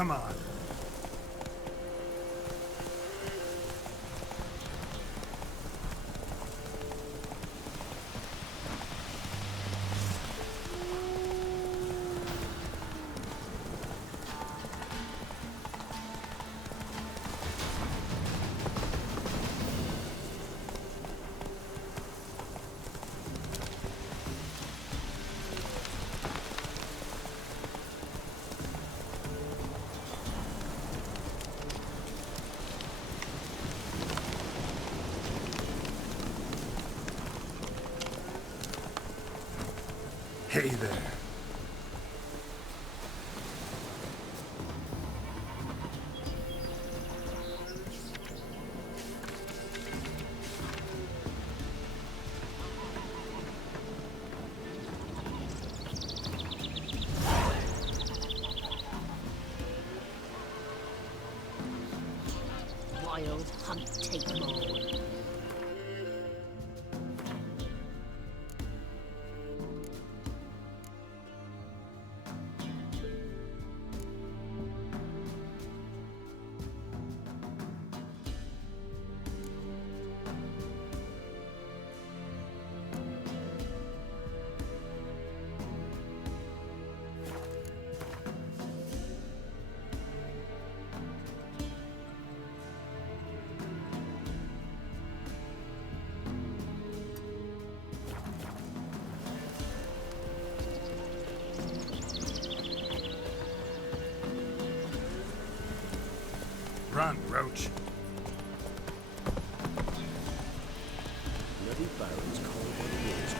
Come on. Hey there. Wild hunt take 'em all. Run, Roach. Bloody barons call one of yours.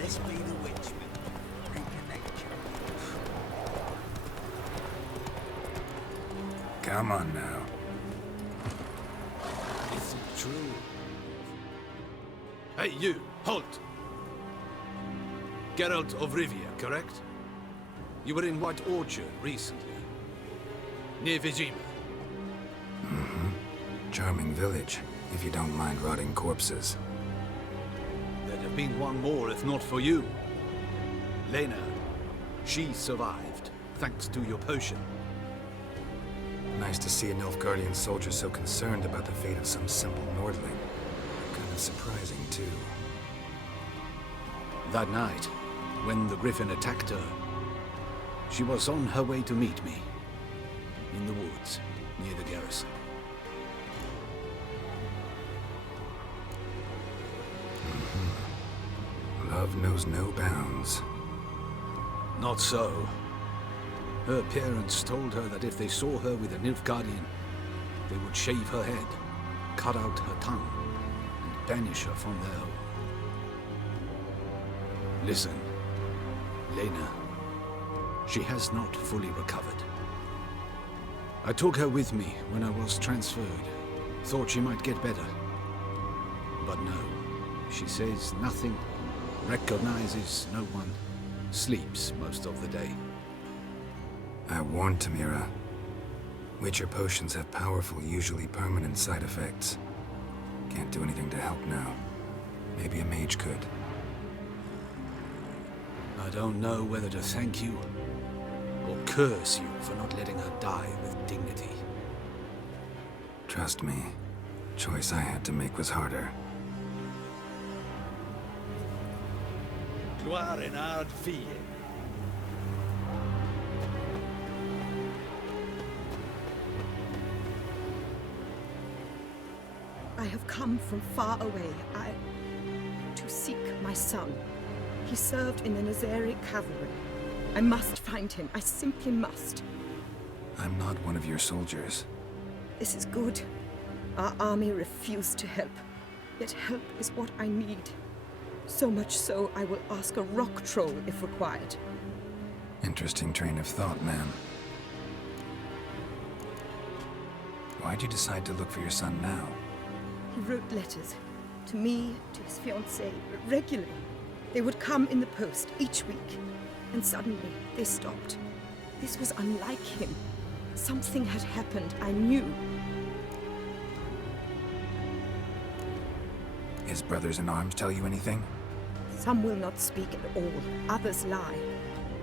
Let's be the witchmen. Reconnect you. Come on now. Is it true? Hey, you! Halt! Geralt of Rivia, correct? You were in White Orchard recently. Near Vizima. Charming village, if you don't mind rotting corpses. There'd have been one more if not for you. Lena. She survived, thanks to your potion. Nice to see a Nilfgaardian soldier so concerned about the fate of some simple Nordling. Kind of surprising, too. That night, when the Griffin attacked her, she was on her way to meet me. In the woods, near the garrison. Love knows no bounds. Not so. Her parents told her that if they saw her with a Nilfgaardian, they would shave her head, cut out her tongue, and banish her from their home. Listen, Lena, she has not fully recovered. I took her with me when I was transferred, Thought she might get better. But no. She says nothing, recognizes no one, sleeps most of the day. I warned Tamira. Witcher potions have powerful, usually permanent side effects. Can't do anything to help now. Maybe a mage could. I don't know whether to thank you or curse you for not letting her die with dignity. Trust me, choice I had to make was harder. Gloire en ard fie. I have come from far away. To seek my son. He served in the Nazari cavalry. I must find him. I simply must. I'm not one of your soldiers. This is good. Our army refused to help. Yet help is what I need. So much so, I will ask a rock troll if required. Interesting train of thought, ma'am. Why'd you decide to look for your son now? He wrote letters. To me, to his fiancée, regularly. They would come in the post each week. And suddenly, they stopped. This was unlike him. Something had happened, I knew. His brothers in arms tell you anything? Some will not speak at all. Others lie.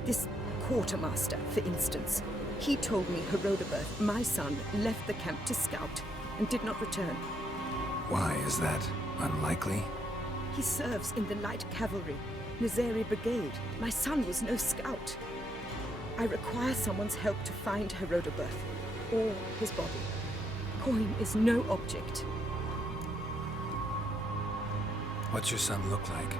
This quartermaster, for instance. He told me Herodoberth, my son, left the camp to scout and did not return. Why is that? Unlikely? He serves in the light cavalry, Nazari brigade. My son was no scout. I require someone's help to find Herodoberth, or his body. Coin is no object. What's your son look like?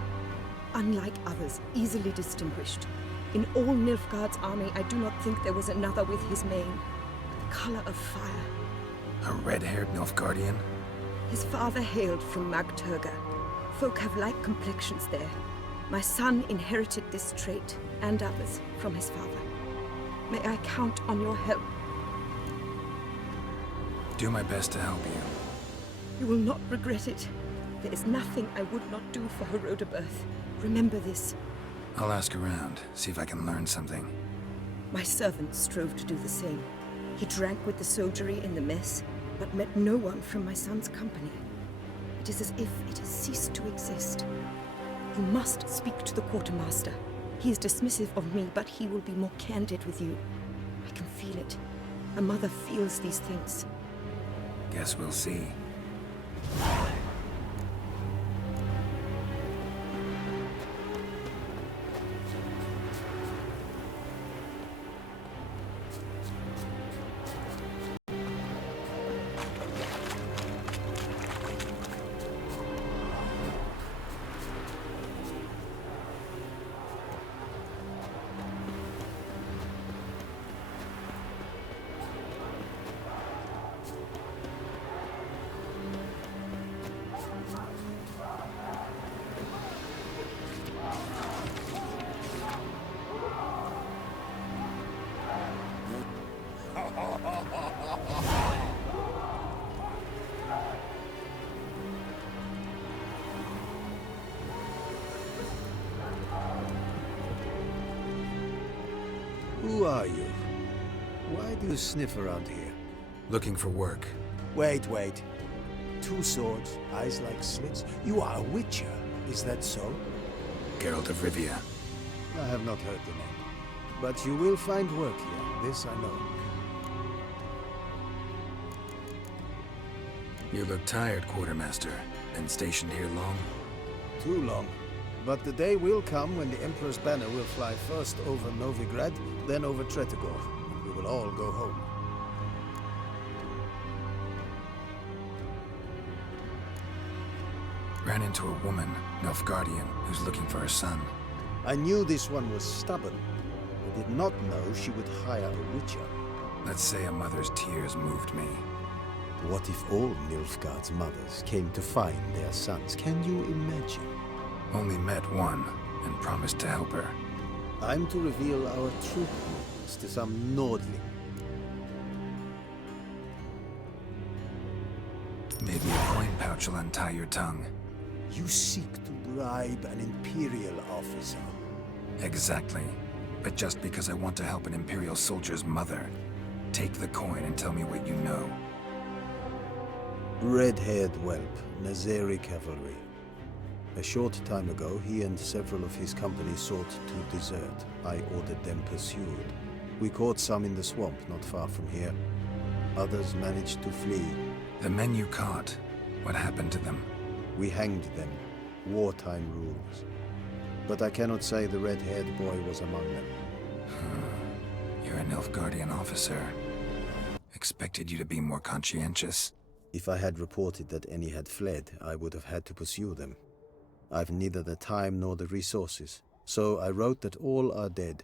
Unlike others, easily distinguished. In all Nilfgaard's army, I do not think there was another with his mane. The color of fire. A red-haired Nilfgaardian? His father hailed from Magturga. Folk have like complexions there. My son inherited this trait, and others, from his father. May I count on your help? Do my best to help you. You will not regret it. There is nothing I would not do for Herodoberth. Remember this. I'll ask around, see if I can learn something. My servant strove to do the same. He drank with the soldiery in the mess, but met no one from my son's company. It is as if it has ceased to exist. You must speak to the quartermaster. He is dismissive of me, but he will be more candid with you. I can feel it. A mother feels these things. Guess we'll see. Who are you? Why do you sniff around here? Looking for work. Wait. 2 swords, eyes like slits. You are a witcher, is that so? Geralt of Rivia. I have not heard the name. But you will find work here, this I know. You look tired, Quartermaster. Been stationed here long? Too long. But the day will come when the Emperor's banner will fly first over Novigrad, then over Tretegor, and we will all go home. Ran into a woman, Nilfgaardian, who's looking for her son. I knew this one was stubborn. I did not know she would hire a witcher. Let's say a mother's tears moved me. What if all Nilfgaard's mothers came to find their sons? Can you imagine? Only met one, and promised to help her. I'm to reveal our true movements to some Nordling. Maybe a coin pouch will untie your tongue. You seek to bribe an Imperial officer. Exactly. But just because I want to help an Imperial soldier's mother, take the coin and tell me what you know. Red-haired whelp, Nazeri cavalry. A short time ago, he and several of his company sought to desert. I ordered them pursued. We caught some in the swamp not far from here. Others managed to flee. The men you caught, what happened to them? We hanged them. Wartime rules. But I cannot say the red-haired boy was among them. You're a Nilfgaardian officer. Expected you to be more conscientious. If I had reported that any had fled, I would have had to pursue them. I've neither the time nor the resources, so I wrote that all are dead.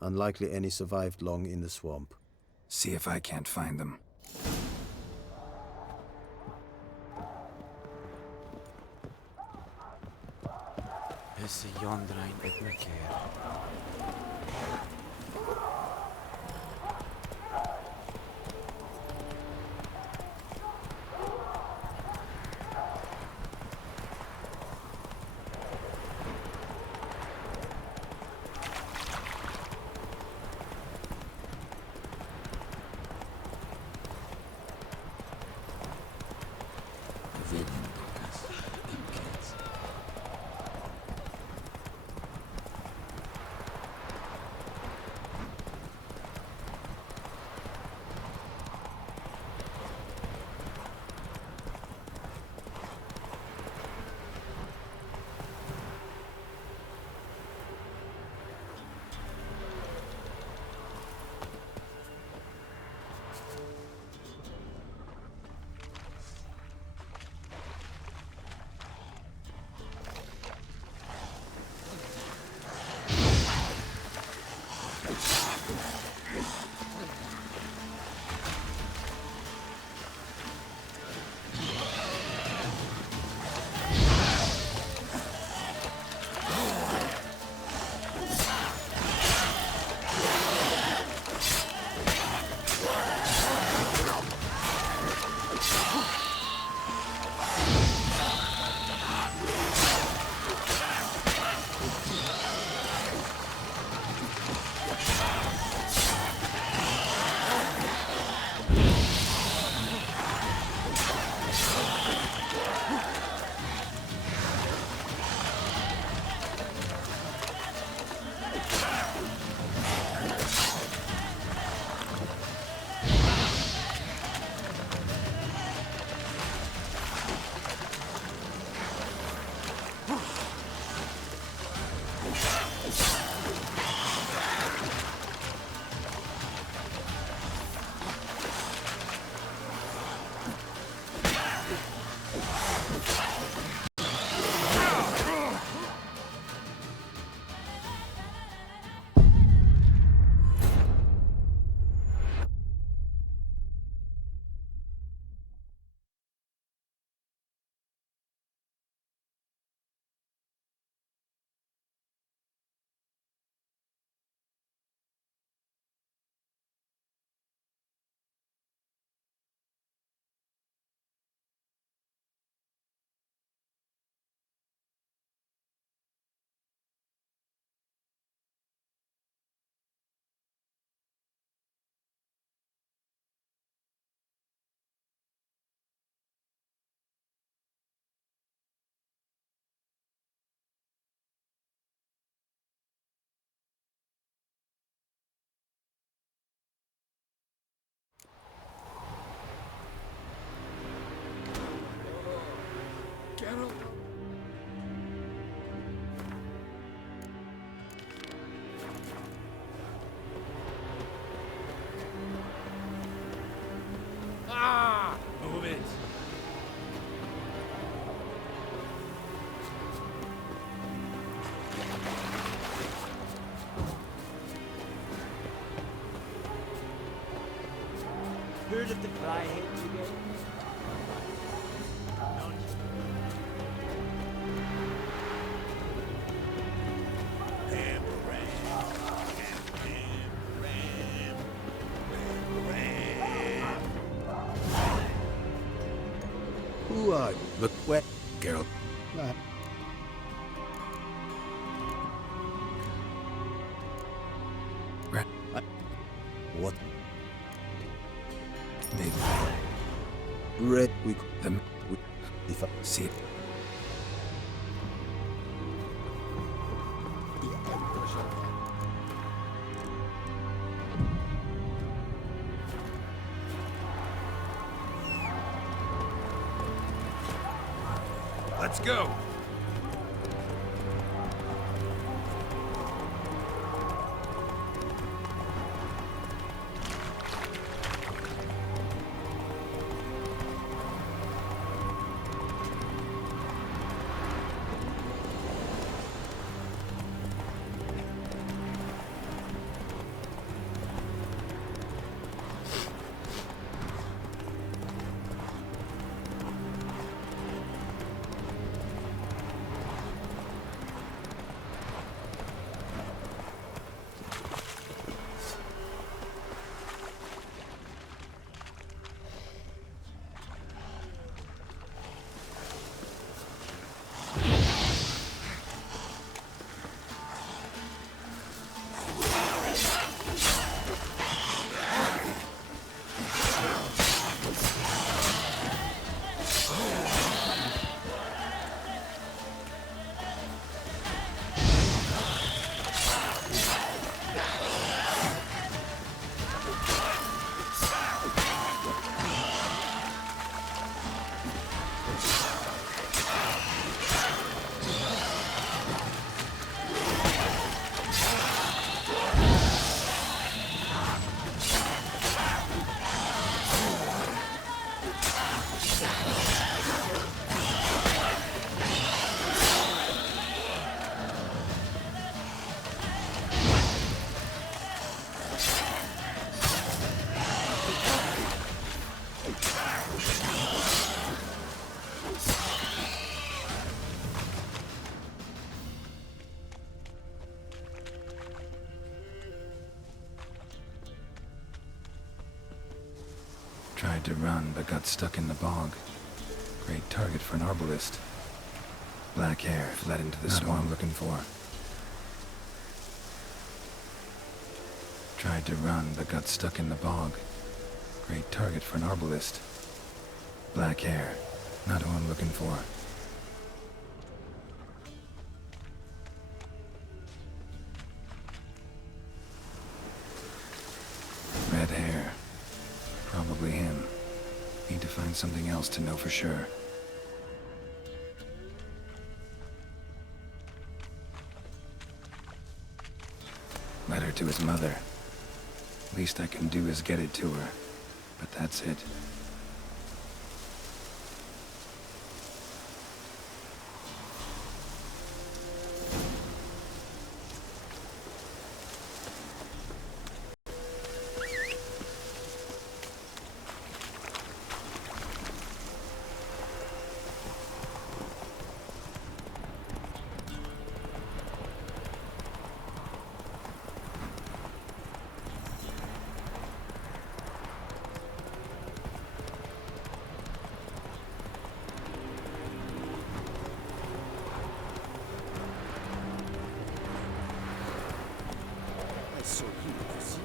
Unlikely any survived long in the swamp. See if I can't find them. Hesse Jondrain et Merker. Move it! Heard of the Flyheads again? Who are you? Look, Where? Geralt. Uh, Right. What? Maybe. Red. We. The... If I See it. Let's go! Tried to run, but got stuck in the bog. Great target for an arbalist. Black hair fled into the swamp I'm looking for. Tried to run, but got stuck in the bog. Great target for an arbalist. Black hair, not who I'm looking for. Red hair. Probably him. Need to find something else to know for sure. Letter to his mother. Least I can do is get it to her. But that's it. I saw you this year.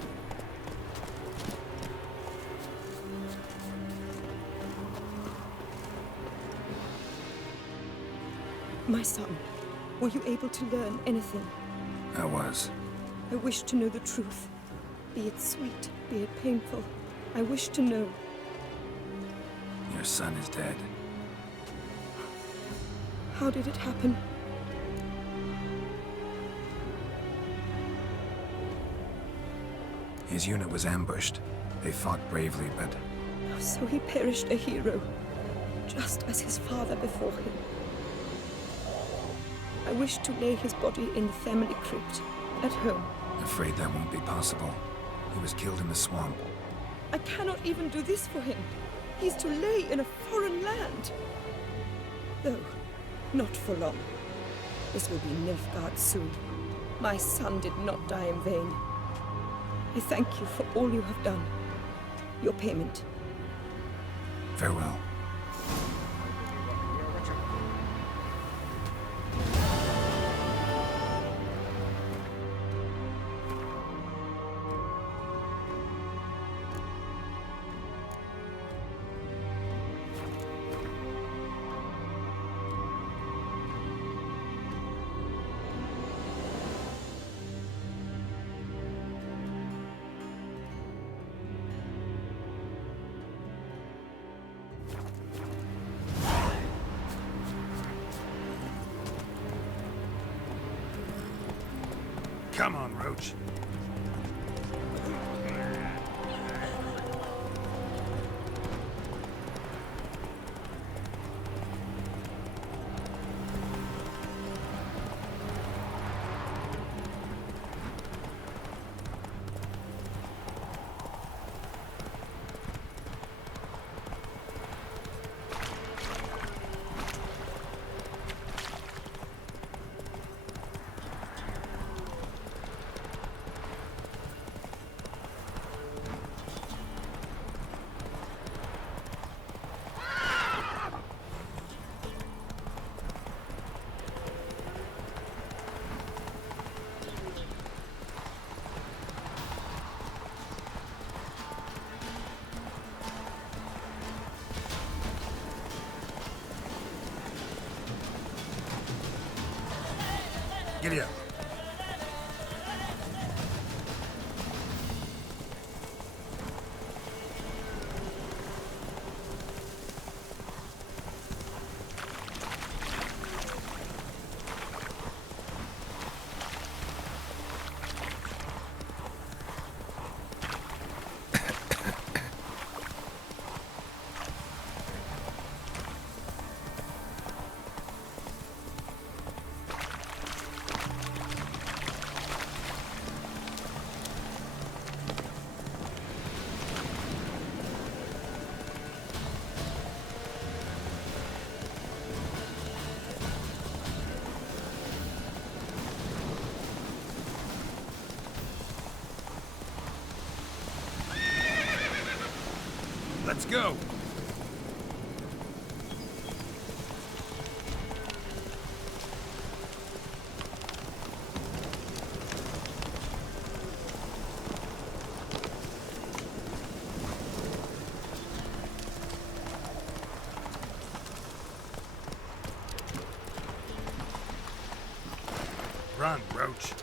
My son, were you able to learn anything? I was. I wish to know the truth. Be it sweet, be it painful. I wish to know. Your son is dead. How did it happen? His unit was ambushed. They fought bravely, but So he perished a hero, just as his father before him. I wish to lay his body in the family crypt, at home. afraid that won't be possible. He was killed in the swamp. I cannot even do this for him. He's to lay in a foreign land. Though, not for long. This will be Nilfgaard soon. My son did not die in vain. I thank you for all you have done. Your payment. Farewell. Come on, Roach. Giddy up. Let's go! Run, Roach.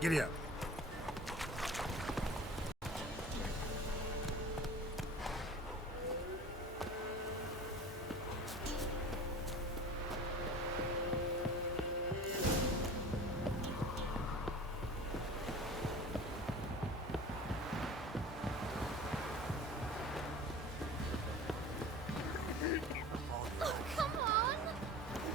Giddy up. Come on!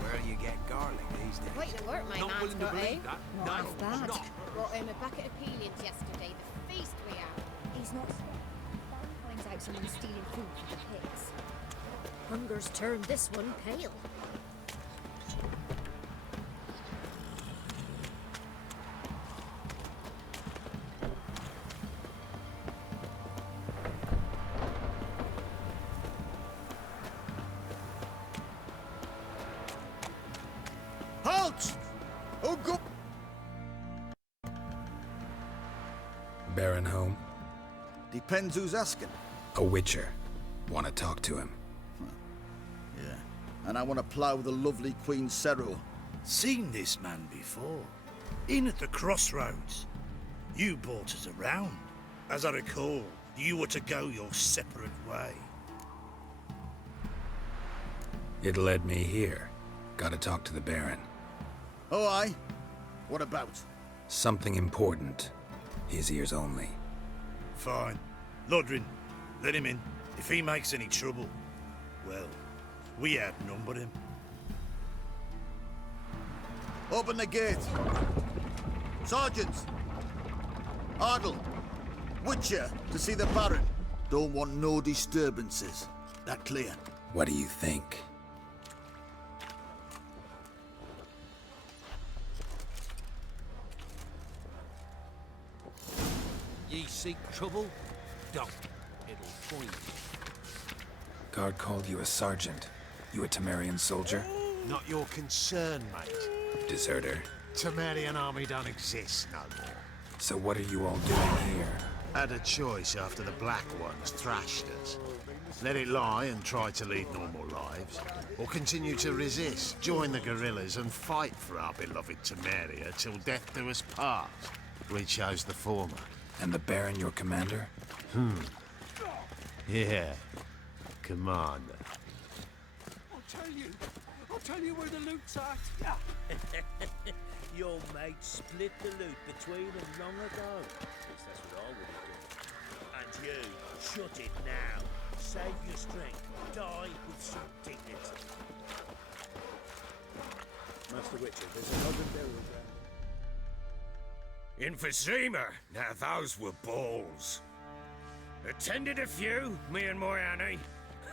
Where do you get garlic these days? Quite the work my Not man's willing to got, eh? believe that. Not No, half I'm bad. not. Brought him a bucket of peelings yesterday, the feast we had. He's not Barry finds out someone's stealing food for the pigs. Hunger's turned this one pale. Halt! Oh, go! Baron home? Depends who's asking. A witcher. Want to talk to him. Yeah. And I want to plough the lovely Queen Seru. Seen this man before. In at the crossroads. You brought us around. As I recall, you were to go your separate way. It led me here. Gotta talk to the Baron. Oh, aye? What about? Something important. His ears only. Fine. Lodrin, let him in. If he makes any trouble, well, we outnumber him. Open the gate. Sergeants! Ardle! Witcher, to see the Baron. Don't want no disturbances. That clear? What do you think? Ye seek trouble? Don't. It'll find you. Guard called you a sergeant. You a Temerian soldier? Not your concern, mate. Deserter. Temerian army don't exist no more. So what are you all doing here? Had a choice after the Black Ones thrashed us. Let it lie and try to lead normal lives, or continue to resist, join the guerrillas and fight for our beloved Temeria till death do us part. We chose the former. And the Baron your commander? Yeah, commander. I'll tell you where the loot's at. Your mate split the loot between them long ago. At least that's what I would have done. And you, shut it now. Save your strength. Die with some dignity. Master Witcher, there's another burial ground. Emphysema. Now those were balls. Attended a few, me and my Annie.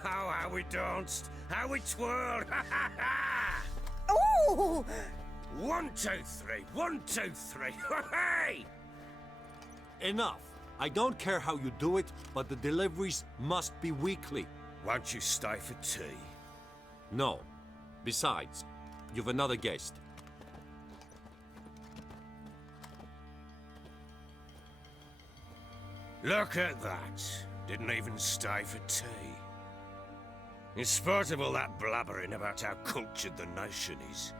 Oh, how we danced, how we twirled. Ha ha ha! Oh! 1, 2, 3. 1, 2, 3. Hey! Enough. I don't care how you do it, but the deliveries must be weekly. Won't you stay for tea? No. Besides, you've another guest. Look at that. Didn't even stay for tea. In spite of all that blabbering about how cultured the nation is.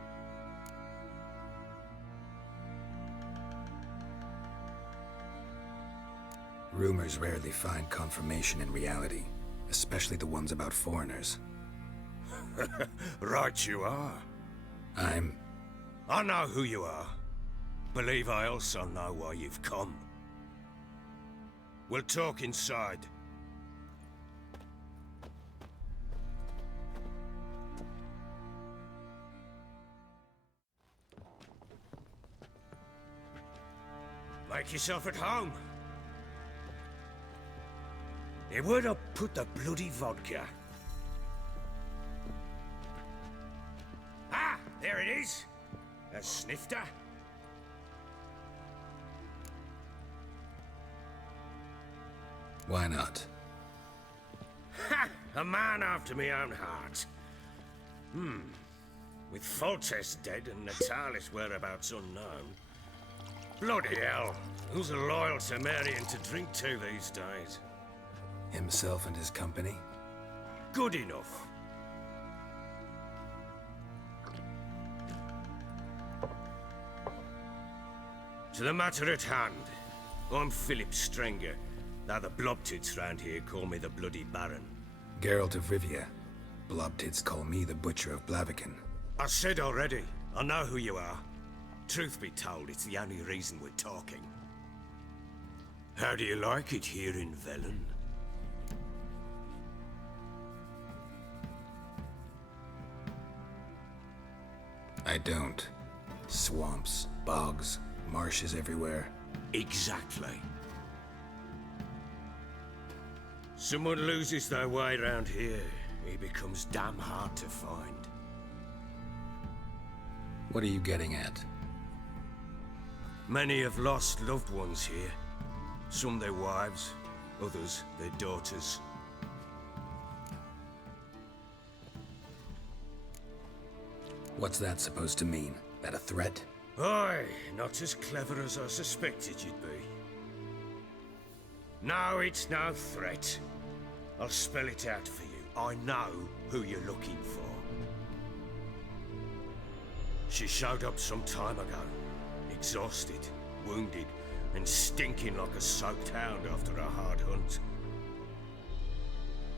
Rumors rarely find confirmation in reality, especially the ones about foreigners. Right you are. I know who you are. Believe I also know why you've come. We'll talk inside. Make yourself at home. Hey, where'd I put the bloody vodka? Ah, there it is. A snifter. Why not? Ha! A man after my own heart. With Foltest dead and Natalis' whereabouts unknown. Bloody hell. Who's a loyal Temerian to drink to these days? Himself and his company? Good enough. To the matter at hand. I'm Philip Strenger, though the blobtits round here call me the Bloody Baron. Geralt of Rivia. Blobtits call me the Butcher of Blaviken. I said already, I know who you are. Truth be told, it's the only reason we're talking. How do you like it here in Velen? I don't. Swamps, bogs, marshes everywhere. Exactly. Someone loses their way around here, he becomes damn hard to find. What are you getting at? Many have lost loved ones here. Some their wives, others their daughters. What's that supposed to mean? That a threat? Aye, not as clever as I suspected you'd be. No, it's no threat. I'll spell it out for you. I know who you're looking for. She showed up some time ago, exhausted, wounded, and stinking like a soaked hound after a hard hunt.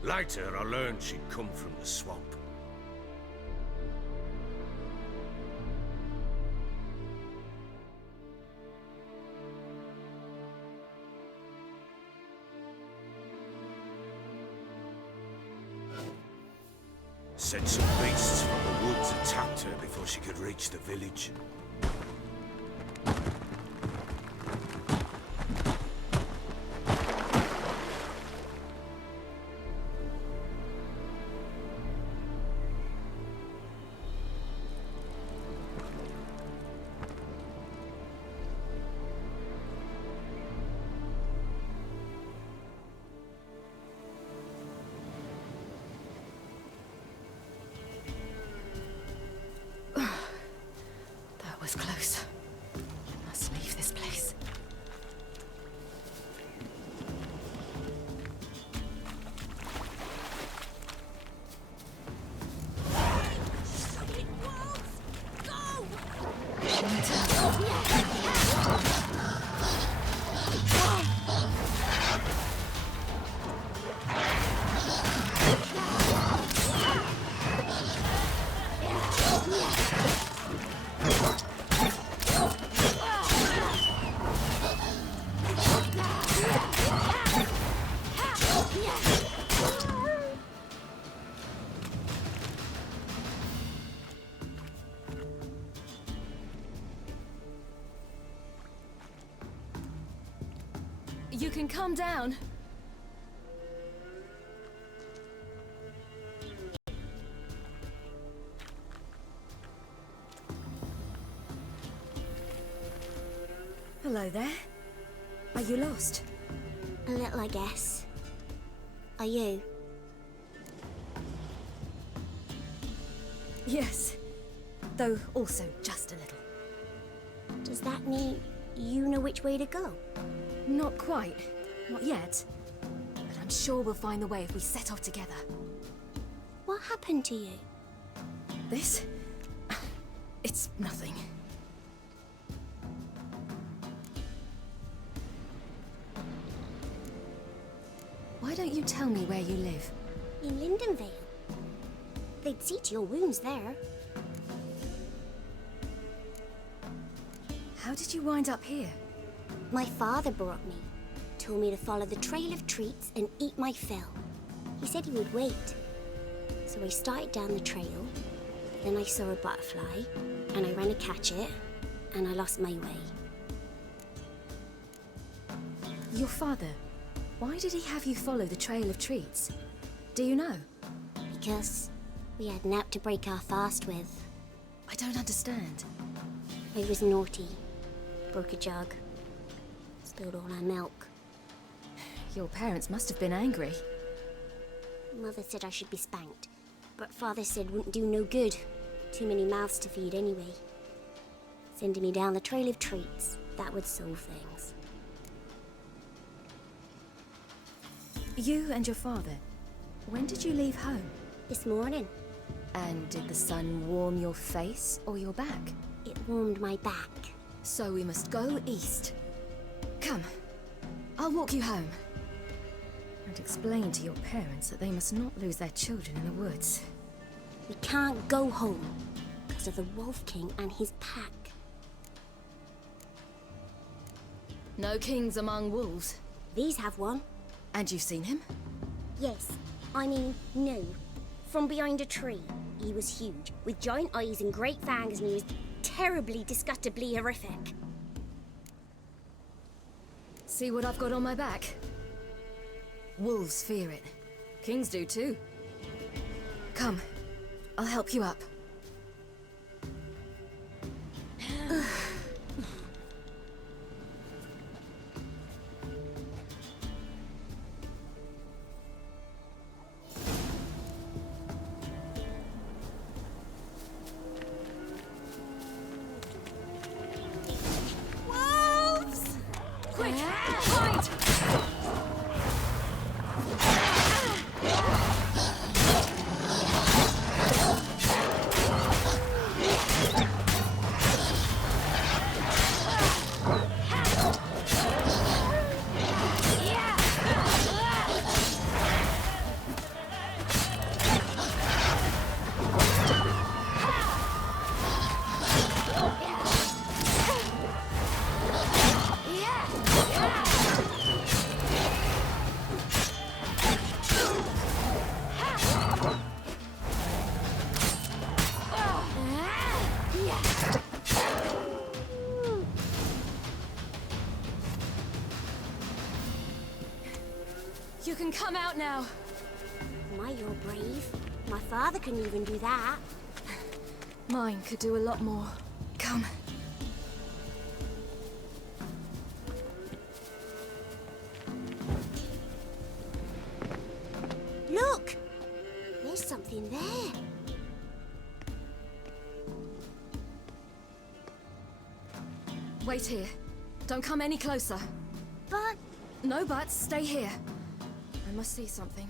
Later, I learned she'd come from the swamp. Said some beasts from the woods attacked her before she could reach the village. That was close. I must leave this place. You can calm down. Hello there. Are you lost? A little, I guess. Are you? Yes. Though also just a little. Does that mean you know which way to go? Not quite. Not yet. But I'm sure we'll find the way if we set off together. What happened to you? This? It's nothing. Why don't you tell me where you live? In Lindenvale. They'd see to your wounds there. How did you wind up here? My father brought me. Told me to follow the trail of treats and eat my fill. He said he would wait. So I started down the trail. Then I saw a butterfly, and I ran to catch it, and I lost my way. Your father, why did he have you follow the trail of treats? Do you know? Because we had naught to break our fast with. I don't understand. I was naughty. Broke a jug. Spilled all our milk. Your parents must have been angry. Mother said I should be spanked, but Father said wouldn't do no good. Too many mouths to feed anyway. Sending me down the trail of treats, that would solve things. You and your father, when did you leave home? This morning. And did the sun warm your face or your back? It warmed my back. So we must go east. Come, I'll walk you home. And explain to your parents that they must not lose their children in the woods. We can't go home because of the Wolf King and his pack. No kings among wolves. These have one. And you've seen him? Yes. I mean, no. From behind a tree. He was huge, with giant eyes and great fangs, and he was terribly, disgustingly horrific. See what I've got on my back? Wolves fear it. Kings do too. Come, I'll help you up. Wolves! Quick, hide! You can come out now. My, you're brave. My father couldn't even do that. Mine could do a lot more. Come. Look! There's something there. Wait here. Don't come any closer. But... No buts. Stay here. I must see something.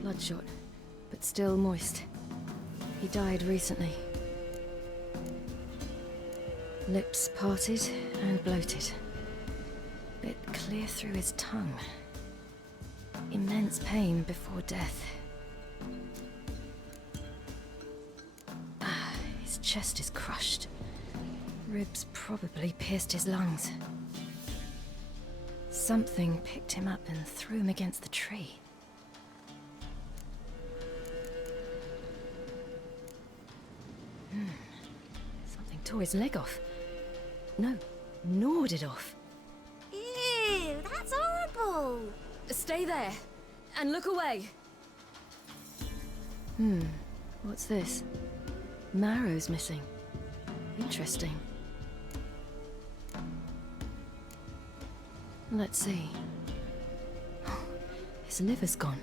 Bloodshot, but still moist. He died recently. Lips parted and bloated. Bit clear through his tongue. Immense pain before death. His chest is crushed. Ribs probably pierced his lungs. Something picked him up and threw him against the tree. Something tore his leg off. No, gnawed it off. Ew, that's horrible. Stay there, and look away. What's this? Marrow's missing. Interesting. Let's see. His liver's gone.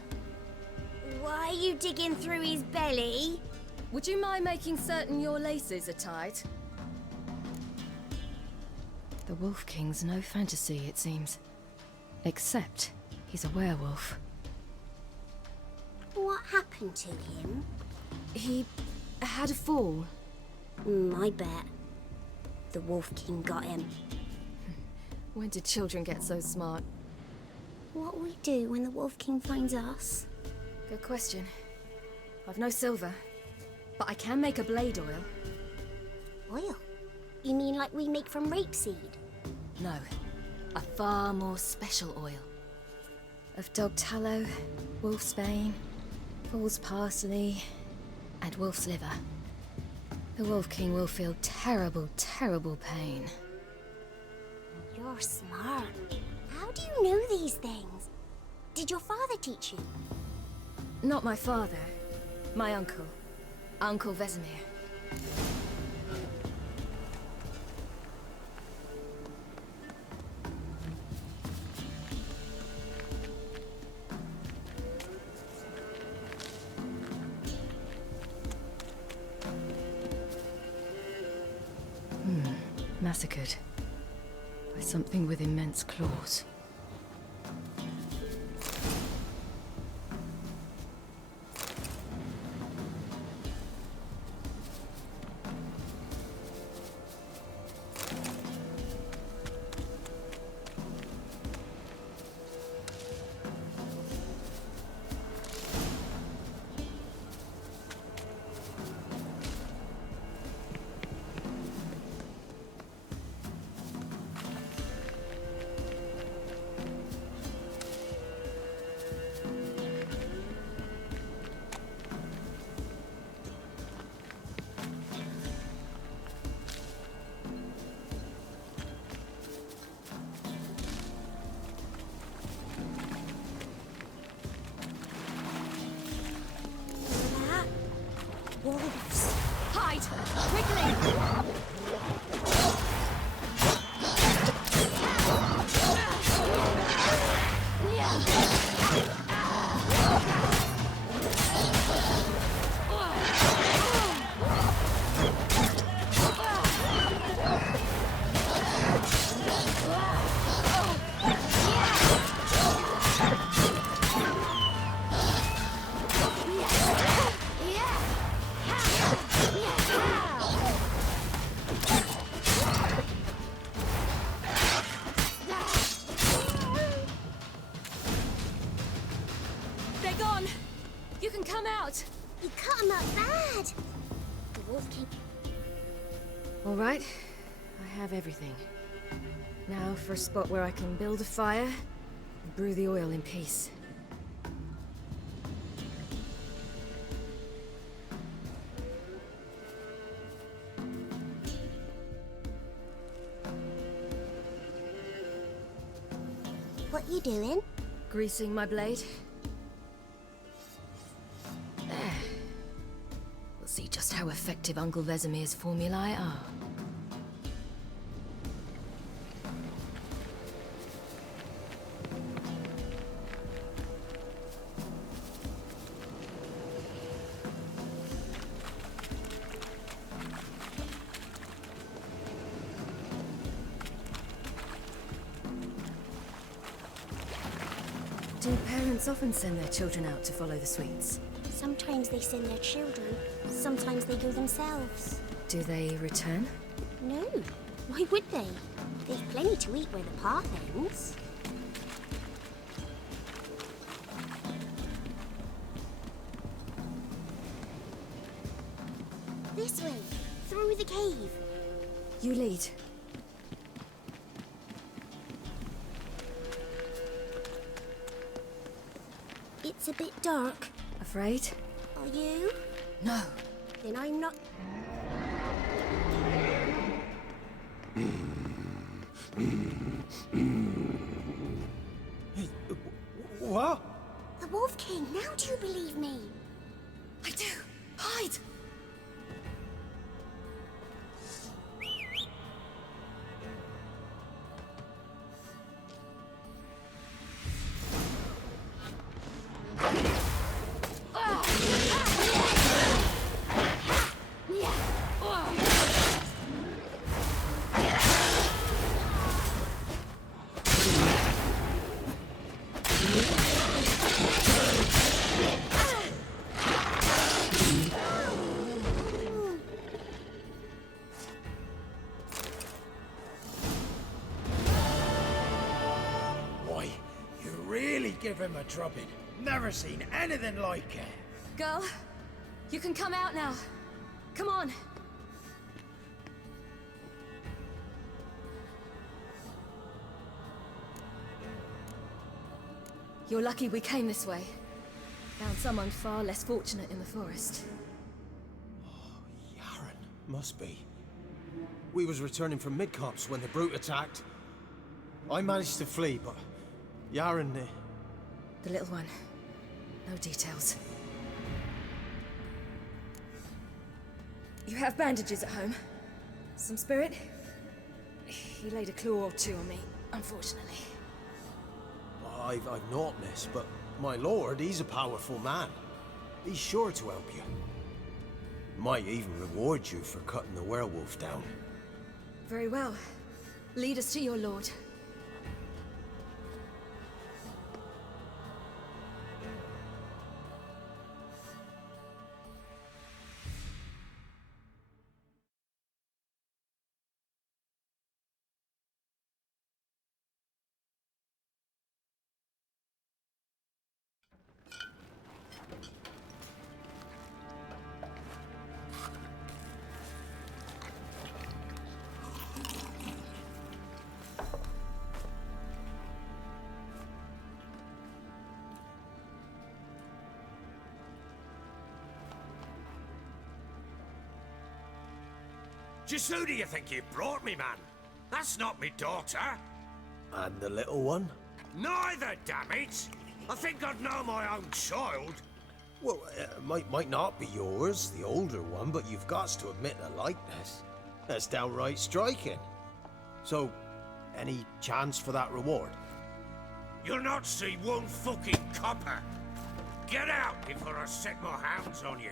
Why are you digging through his belly? Would you mind making certain your laces are tight? The Wolf King's no fantasy, it seems. Except he's a werewolf. What happened to him? He had a fall. I bet. The Wolf King got him. When did children get so smart? What'll we do when the Wolf King finds us? Good question. I've no silver, but I can make a blade oil. Oil? You mean like we make from rapeseed? No, a far more special oil. Of dog tallow, wolf's bane, fool's parsley, and wolf's liver. The Wolf King will feel terrible, terrible pain. You're smart. How do you know these things? Did your father teach you? Not my father. My uncle. Uncle Vesemir. massacred by something with immense claws. Wolves. Hide! Quickly! They're gone! You can come out! You cut him up bad. The Wolf King. All right, I have everything. Now for a spot where I can build a fire and brew the oil in peace. What you doing? Greasing my blade. There. We'll see just how effective Uncle Vesemir's formulae are. Do parents often send their children out to follow the sweets? Sometimes they send their children. Sometimes they go themselves. Do they return? No. Why would they? They've plenty to eat where the path ends. This way. Through the cave. You lead. It's a bit dark. Afraid? Are you? No. Then I'm not... What? The Wolf King, now do you believe me? I do. Hide! Give him a drubbing. Never seen anything like it. Girl, you can come out now. Come on. You're lucky we came this way. Found someone far less fortunate in the forest. Yaren, must be. We was returning from Midcopse when the brute attacked. I managed to flee, but Yaren... The little one. No details. You have bandages at home? Some spirit? He laid a claw or two on me, unfortunately. I've not, miss, but my lord, he's a powerful man. He's sure to help you. Might even reward you for cutting the werewolf down. Very well. Lead us to your lord. Just who do you think you brought me, man? That's not me daughter. And the little one? Neither, damn it! I think I'd know my own child. Well, might not be yours, the older one, but you've got to admit a likeness. That's downright striking. So, any chance for that reward? You'll not see one fucking copper. Get out before I set my hounds on you.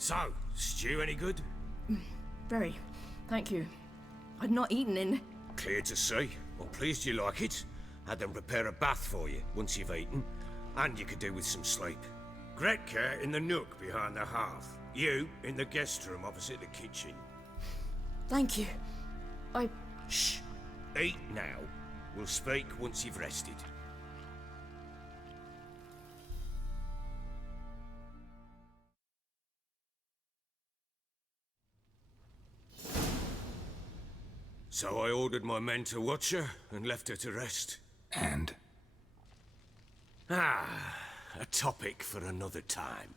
So, stew any good? Very. Thank you. I'd not eaten in... Clear to see. I'm pleased you like it. Had them prepare a bath for you once you've eaten. And you could do with some sleep. Gretka in the nook behind the hearth. You in the guest room opposite the kitchen. Thank you. Shh. Eat now. We'll speak once you've rested. So I ordered my men to watch her and left her to rest. And? A topic for another time.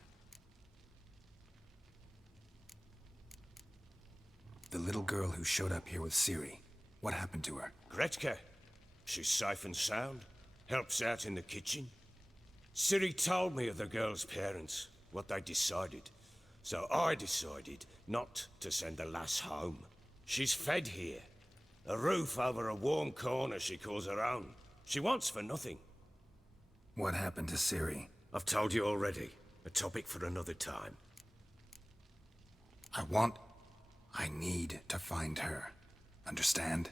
The little girl who showed up here with Ciri. What happened to her? Gretka. She's safe and sound. Helps out in the kitchen. Ciri told me of the girl's parents, what they decided. So I decided not to send the lass home. She's fed here. A roof over a warm corner she calls her own. She wants for nothing. What happened to Ciri? I've told you already. A topic for another time. I need to find her. Understand?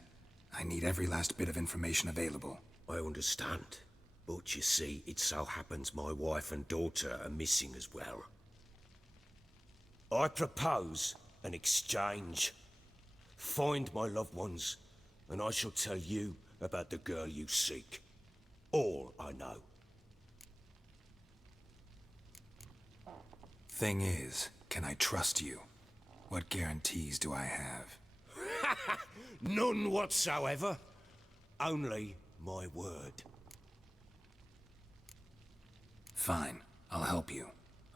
I need every last bit of information available. I understand. But you see, it so happens my wife and daughter are missing as well. I propose an exchange. Find my loved ones, and I shall tell you about the girl you seek. All I know. Thing is, can I trust you? What guarantees do I have? None whatsoever. Only my word. Fine, I'll help you.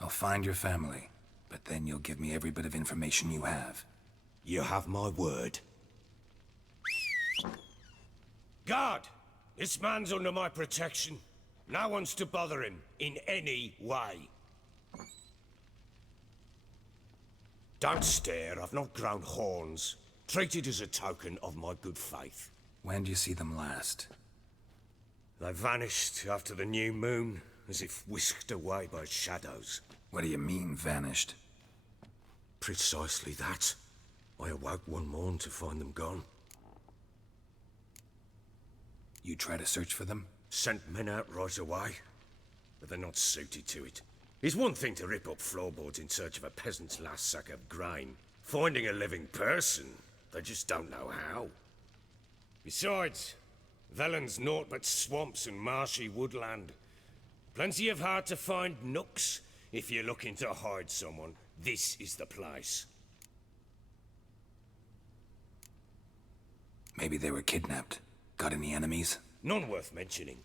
I'll find your family, but then you'll give me every bit of information you have. You have my word. Guard! This man's under my protection. No one's to bother him in any way. Don't stare, I've not grown horns. Treat it as a token of my good faith. When do you see them last? They vanished after the new moon, as if whisked away by shadows. What do you mean, vanished? Precisely that. I awoke one morn to find them gone. You try to search for them? Sent men out right away, but they're not suited to it. It's one thing to rip up floorboards in search of a peasant's last sack of grain. Finding a living person, they just don't know how. Besides, Velen's naught but swamps and marshy woodland. Plenty of hard-to-find nooks. If you're looking to hide someone, this is the place. Maybe they were kidnapped. Got any enemies? None worth mentioning.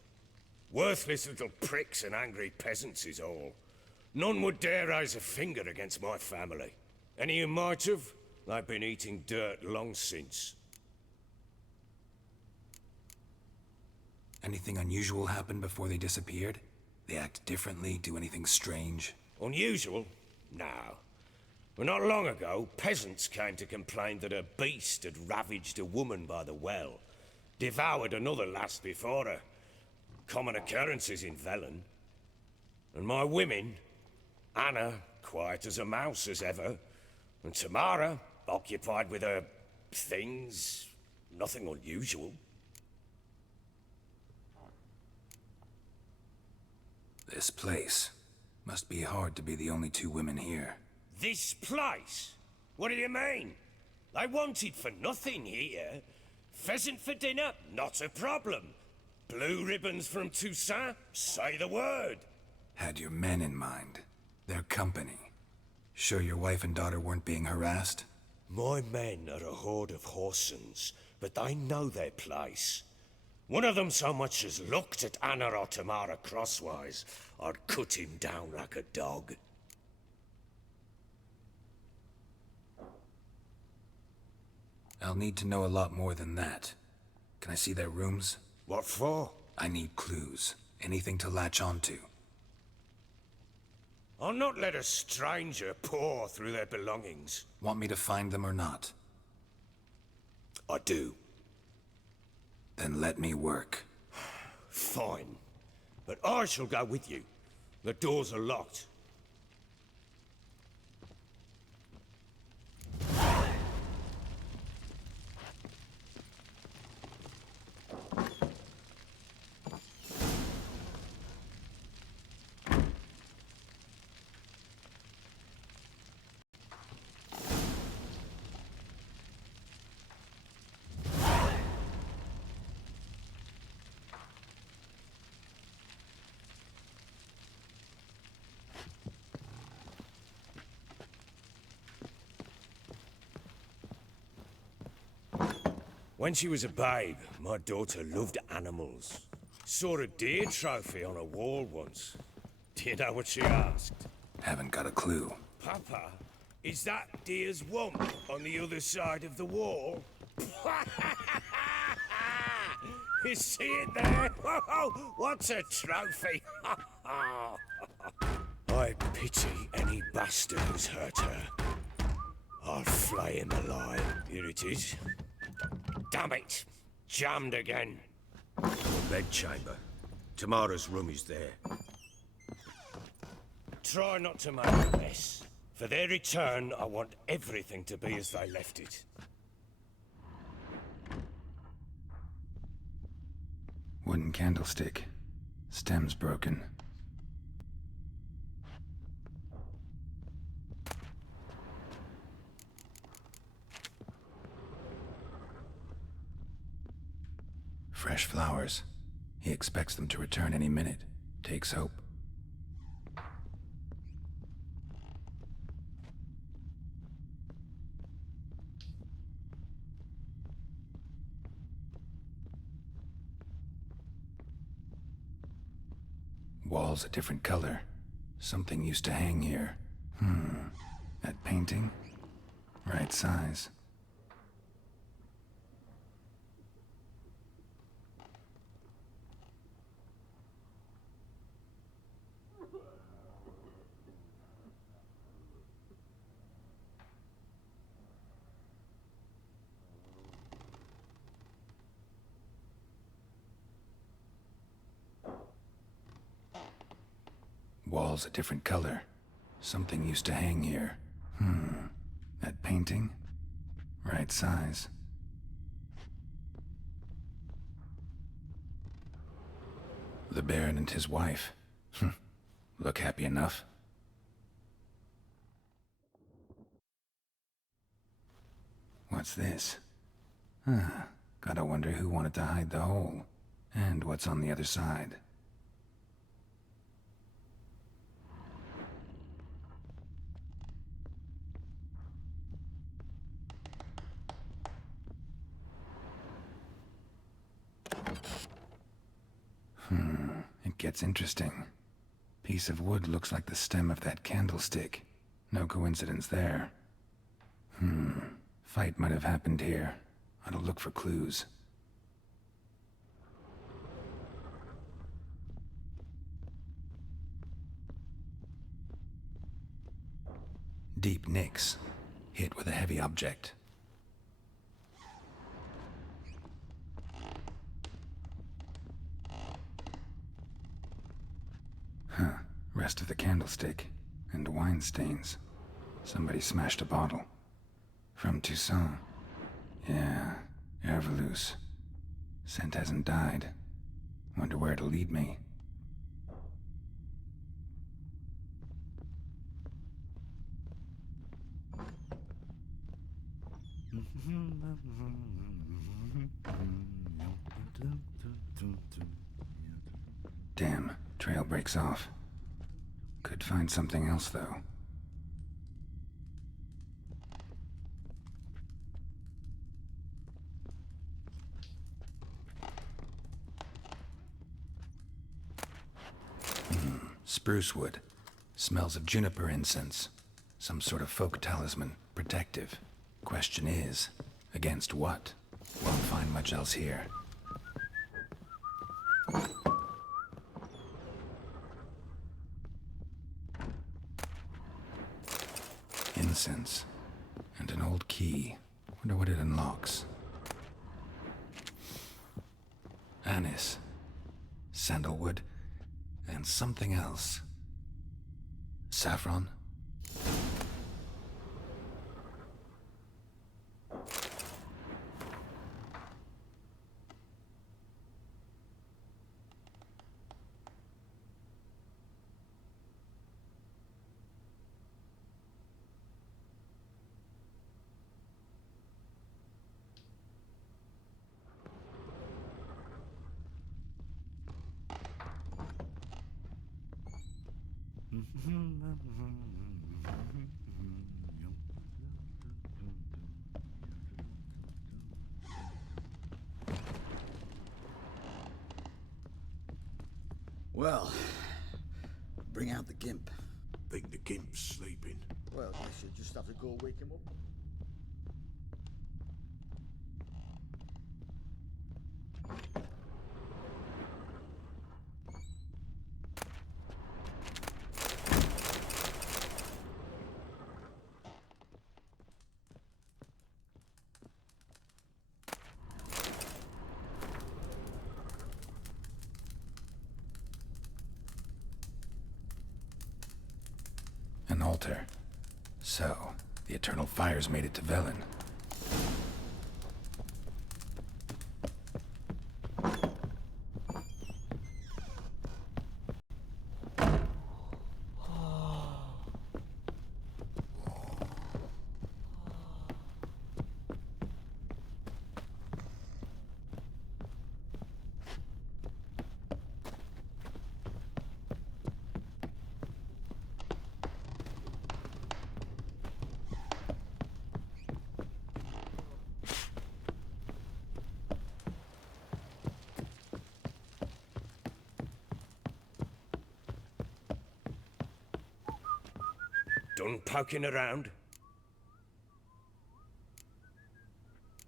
Worthless little pricks and angry peasants is all. None would dare raise a finger against my family. Any who might have, they've been eating dirt long since. Anything unusual happen before they disappeared? They act differently, do anything strange? Unusual? No. Well, not long ago, peasants came to complain that a beast had ravaged a woman by the well. Devoured another lass before her. Common occurrences in Velen. And my women, Anna, quiet as a mouse as ever, and Tamara, occupied with her things, nothing unusual. This place. Must be hard to be the only two women here. This place? What do you mean? They wanted for nothing here. Pheasant for dinner? Not a problem. Blue ribbons from Toussaint? Say the word. Had your men in mind. Their company. Sure your wife and daughter weren't being harassed? My men are a horde of whoresons, but they know their place. One of them so much as looked at Anna or Tamara crosswise, I'd cut him down like a dog. I'll need to know a lot more than that. Can I see their rooms? What for? I need clues. Anything to latch onto. I'll not let a stranger pore through their belongings. Want me to find them or not? I do. Then let me work. Fine. But I shall go with you. The doors are locked. When she was a babe, my daughter loved animals. Saw a deer trophy on a wall once. Do you know what she asked? Haven't got a clue. Papa, is that deer's wump on the other side of the wall? You see it there? Whoa, what's a trophy? I pity any bastard who's hurt her. I'll flay him alive. Here it is. Damn it! Jammed again. Bedchamber. Tamara's room is there. Try not to make a mess. For their return, I want everything to be as they left it. Wooden candlestick. Stem's broken. Fresh flowers. He expects them to return any minute. Takes hope. Walls a different color. Something used to hang here. That painting? Right size. Walls a different color. Something used to hang here. That painting? Right size. The Baron and his wife. Look happy enough. What's this? Gotta wonder who wanted to hide the hole. And what's on the other side. It gets interesting. Piece of wood looks like the stem of that candlestick. No coincidence there. Fight might have happened here. Ought to look for clues. Deep nicks. Hit with a heavy object. Huh. Rest of the candlestick. And wine stains. Somebody smashed a bottle. From Toussaint. Yeah, Herveloos. Scent hasn't died. Wonder where it'll lead me. Damn, trail breaks off. Could find something else, though. Spruce wood. Smells of juniper incense. Some sort of folk talisman. Protective. Question is, against what? Won't find much else here. Incense. And an old key. Wonder what it unlocks. Anise. Sandalwood. And something else. Saffron? Well, bring out the gimp. Think the gimp's sleeping? Well, I should just have to go wake him up. An altar. So, the Eternal Fires made it to Velen. Done poking around?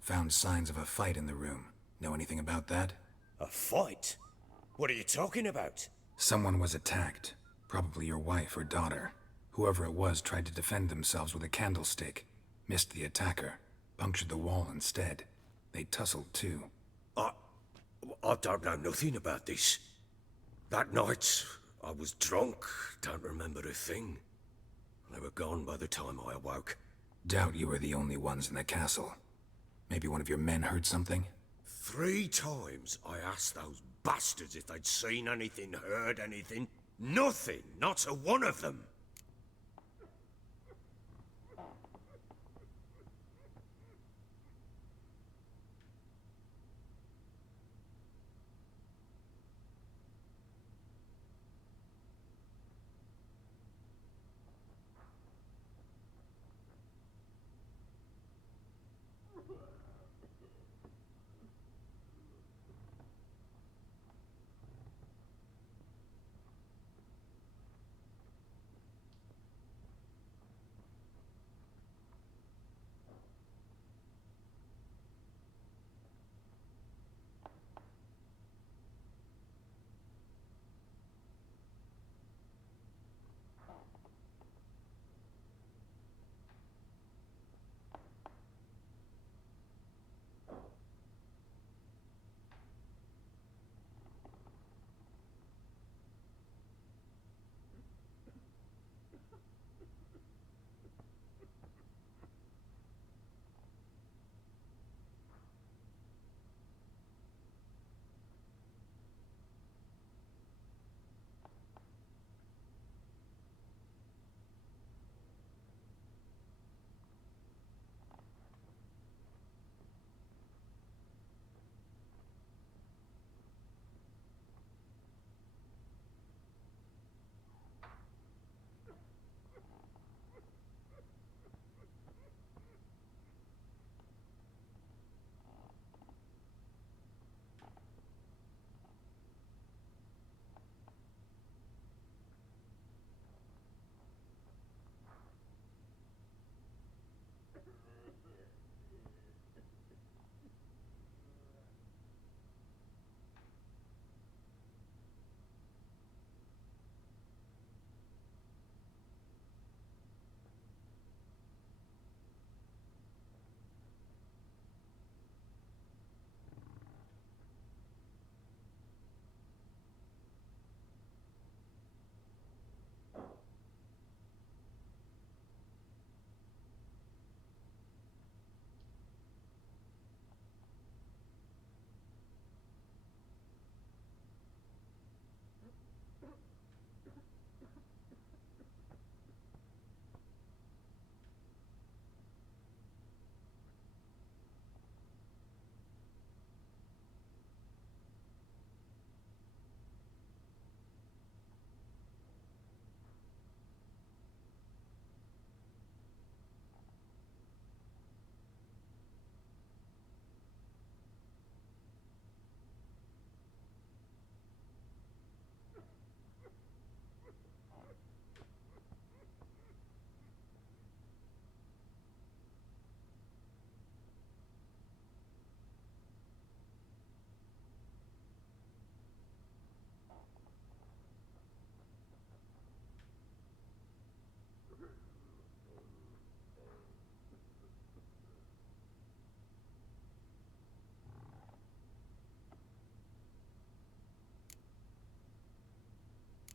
Found signs of a fight in the room. Know anything about that? A fight? What are you talking about? Someone was attacked. Probably your wife or daughter. Whoever it was tried to defend themselves with a candlestick. Missed the attacker. Punctured the wall instead. They tussled too. I don't know nothing about this. That night, I was drunk. Don't remember a thing. They were gone by the time I awoke. Doubt you were the only ones in the castle. Maybe one of your men heard something? 3 times I asked those bastards if they'd seen anything, heard anything. Nothing, not a one of them.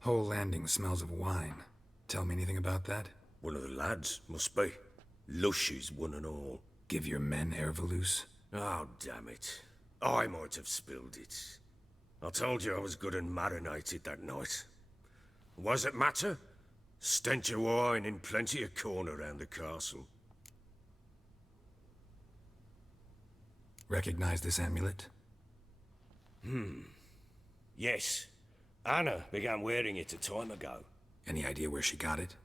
Whole landing smells of wine. Tell me anything about that? One of the lads, must be. Lushes, one and all. Give your men Ervelus? Oh, damn it. I might have spilled it. I told you I was good and marinated that night. Was it matter? Stench of wine in plenty of corn around the castle. Recognize this amulet? Yes. Anna began wearing it a time ago. Any idea where she got it?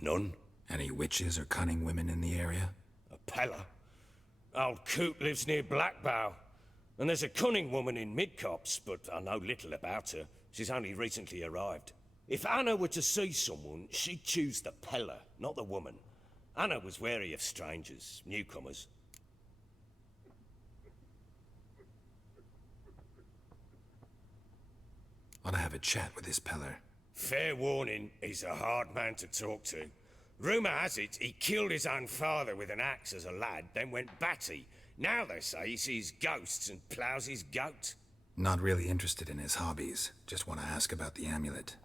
None. Any witches or cunning women in the area? A Pella. Old Coot lives near Blackbow. And there's a cunning woman in Midcopse, but I know little about her. She's only recently arrived. If Anna were to see someone, she'd choose the Pella, not the woman. Anna was wary of strangers, newcomers. Ought to have a chat with this Peller. Fair warning, he's a hard man to talk to. Rumour has it he killed his own father with an axe as a lad, then went batty. Now they say he sees ghosts and ploughs his goat. Not really interested in his hobbies. Just want to ask about the amulet.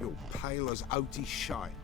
You're pale as outy shine.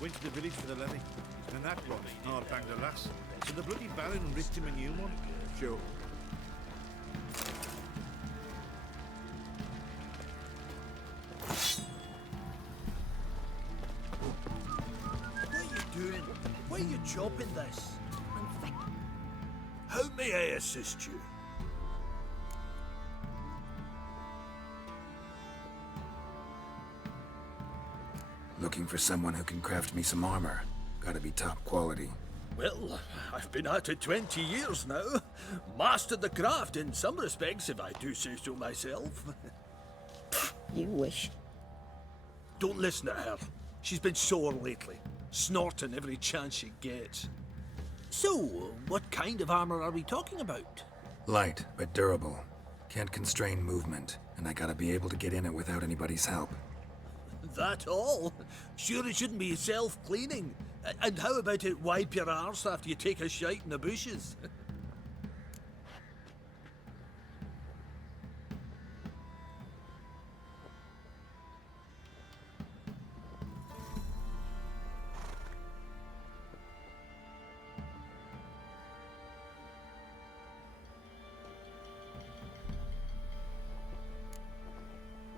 Went to the village for the levy, and that one hard banged a lass. So the bloody Baron ripped him a new one. Sure. What are you doing? Why are you chopping this? How may I assist you? Looking for someone who can craft me some armor. Gotta be top quality. Well, I've been at it 20 years now. Mastered the craft in some respects, if I do say so myself. You wish. Don't listen to her. She's been sore lately, snorting every chance she gets. So, what kind of armor are we talking about? Light, but durable. Can't constrain movement, and I gotta be able to get in it without anybody's help. That all? Sure it shouldn't be self-cleaning. And how about it wipe your arse after you take a shite in the bushes?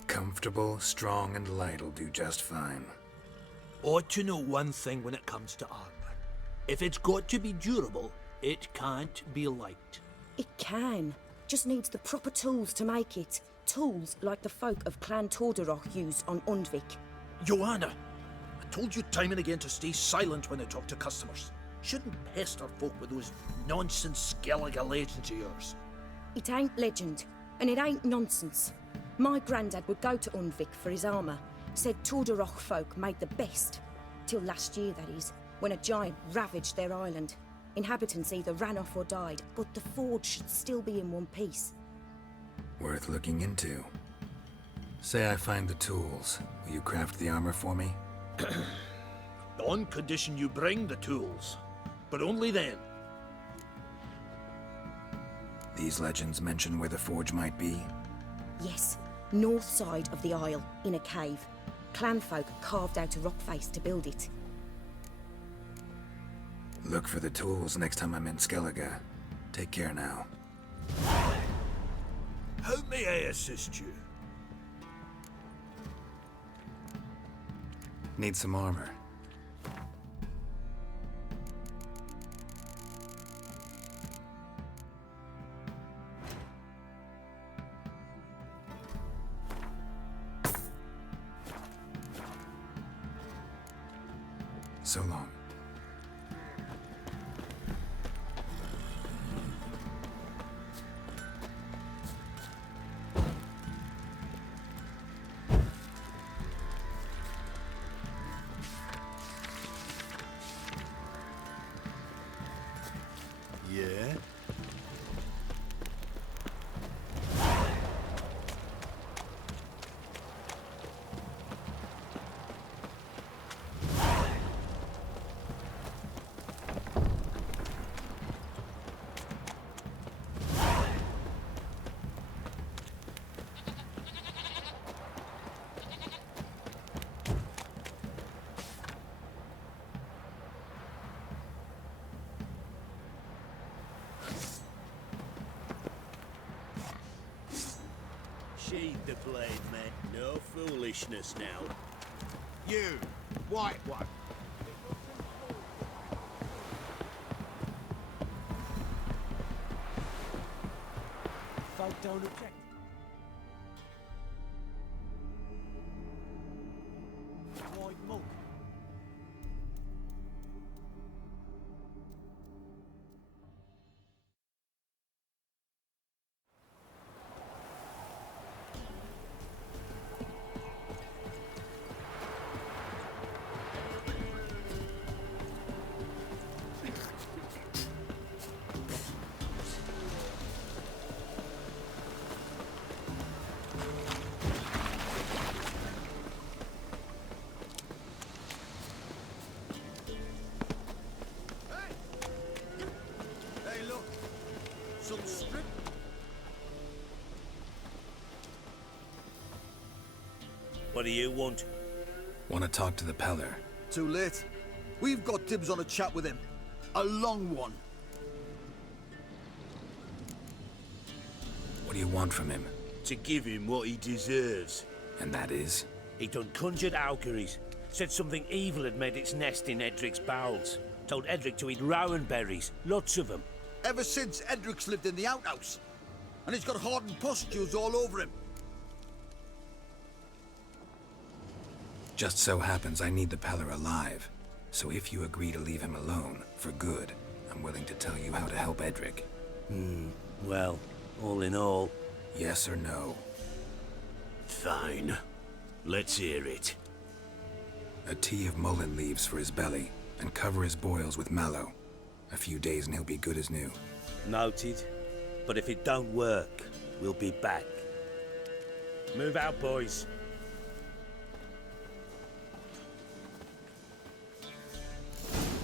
Comfortable, strong, and light'll do just fine. Ought to know one thing when it comes to armor. If it's got to be durable, it can't be light. It can. Just needs the proper tools to make it. Tools like the folk of Clan Torderoch used on Undvik. Joanna, I told you time and again to stay silent when I talk to customers. Shouldn't pester folk with those nonsense Skellige legends of yours. It ain't legend, and it ain't nonsense. My granddad would go to Undvik for his armour. Said Torderoch folk made the best. Till last year, that is, when a giant ravaged their island. Inhabitants either ran off or died, but the forge should still be in one piece. Worth looking into. Say I find the tools. Will you craft the armor for me? On condition you bring the tools. But only then. These legends mention where the forge might be? Yes, north side of the isle, in a cave. Clanfolk carved out a rock face to build it. Look for the tools next time I'm in Skellige. Take care now. How may I assist you? Need some armor. So long. Yeah? Sheathe the blade, man. No foolishness now. You, white one. Folk don't object. White monk. Hey, look. Some strip. What do you want? Want to talk to the Peller. Too late. We've got dibs on a chat with him. A long one. What do you want from him? To give him what he deserves. And that is? He done conjured auguries. Said something evil had made its nest in Edric's bowels. Told Edric to eat rowan berries. Lots of them. Ever since Edric's lived in the outhouse. And he's got hardened pustules all over him. Just so happens I need the Peller alive. So if you agree to leave him alone, for good, I'm willing to tell you how to help Edric. Well, all in all... Yes or no? Fine. Let's hear it. A tea of mullein leaves for his belly, and cover his boils with mallow. A few days and he'll be good as new. Noted. But if it don't work, we'll be back. Move out, boys.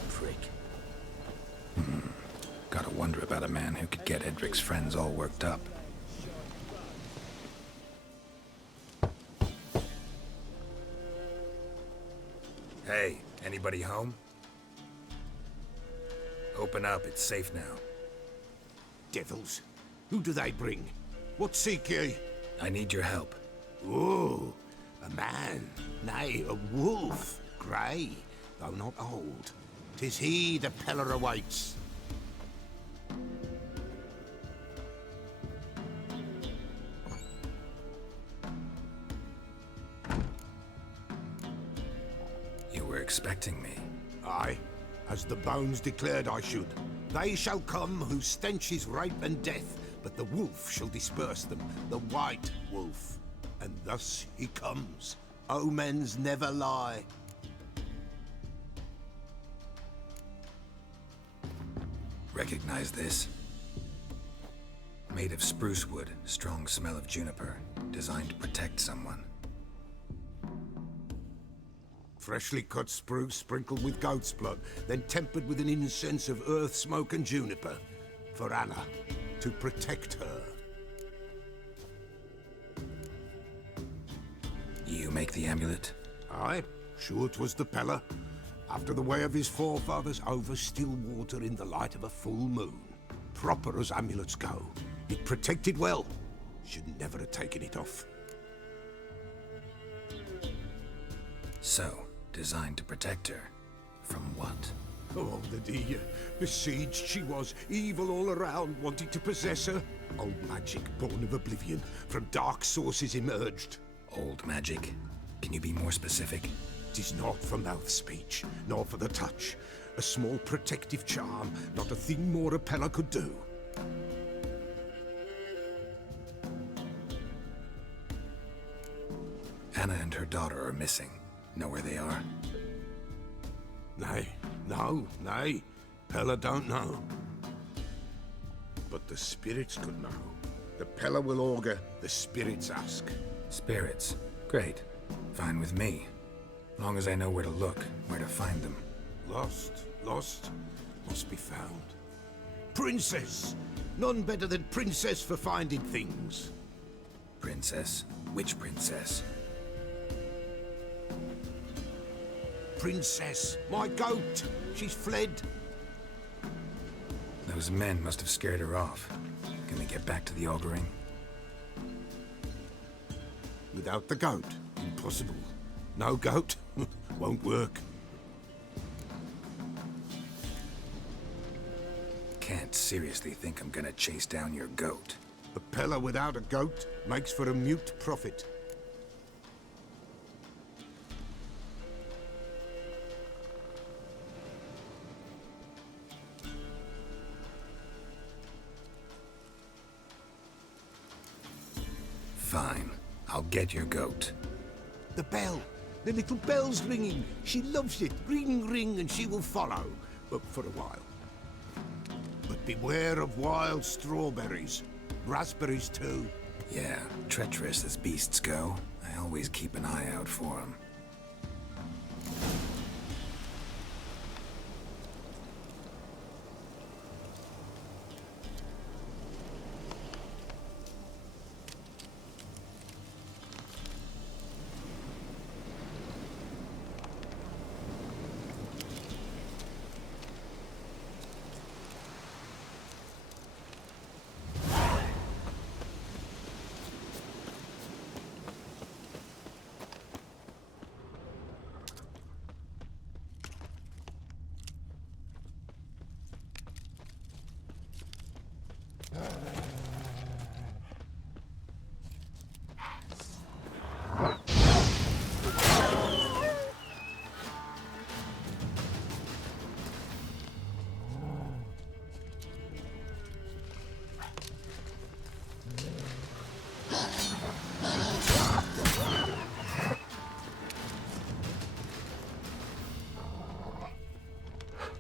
Prick. Gotta wonder about a man who could get Edric's friends all worked up. Hey, anybody home? Open up, it's safe now. Devils. Who do they bring? What seek ye? I need your help. Oh, a man. Nay, a wolf. Grey, though not old. 'Tis he the Peller awaits. You were expecting me. Aye, as the bones declared I should. They shall come whose stench is rape and death, but the wolf shall disperse them, the white wolf. And thus he comes. Omens never lie. Recognize this? Made of spruce wood, strong smell of juniper, designed to protect someone. Freshly cut spruce sprinkled with goat's blood, then tempered with an incense of earth, smoke and juniper. For Anna, to protect her. You make the amulet? Aye, sure 'twas the Peller. after the way of his forefathers, over still water in the light of a full moon. Proper as amulets go. It protected well. Should never have taken it off. So, designed to protect her. From what? Oh, the dear. Besieged she was, evil all around, wanting to possess her. Old magic, born of oblivion, from dark sources emerged. Old magic? Can you be more specific? 'Tis not for mouth speech, nor for the touch. A small protective charm, not a thing more a Pella could do. Anna and her daughter are missing. Know where they are? Nay, nay. Pella don't know. But the spirits could know. The Pella will augur, the spirits ask. Spirits? Great. Fine with me. Long as I know where to look, where to find them. Lost, must be found. Princess! None better than Princess for finding things. Princess? Which princess? Princess, my goat! She's fled. Those men must have scared her off. Can we get back to the auguring? Without the goat, impossible. No goat, won't work. Can't seriously think I'm gonna chase down your goat. A Pella without a goat makes for a mute prophet. Fine. I'll get your goat. The bell! The little bell's ringing. She loves it. Ring, ring, and she will follow. But for a while. But beware of wild strawberries. Raspberries, too. Yeah, treacherous as beasts go. I always keep an eye out for them.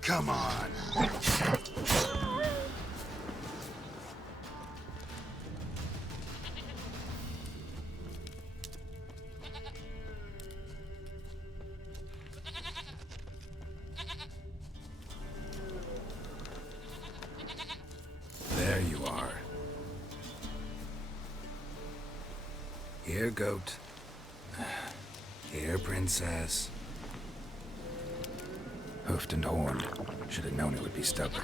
Come on! There you are. Here, goat. Here, princess. Hoofed and horned. Should have known it would be stubborn.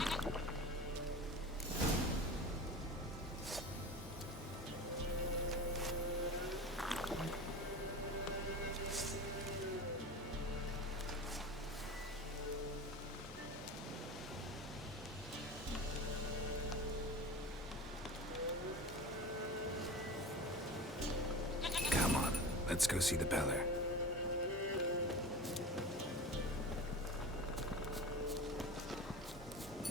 Come on, let's go see the Beller.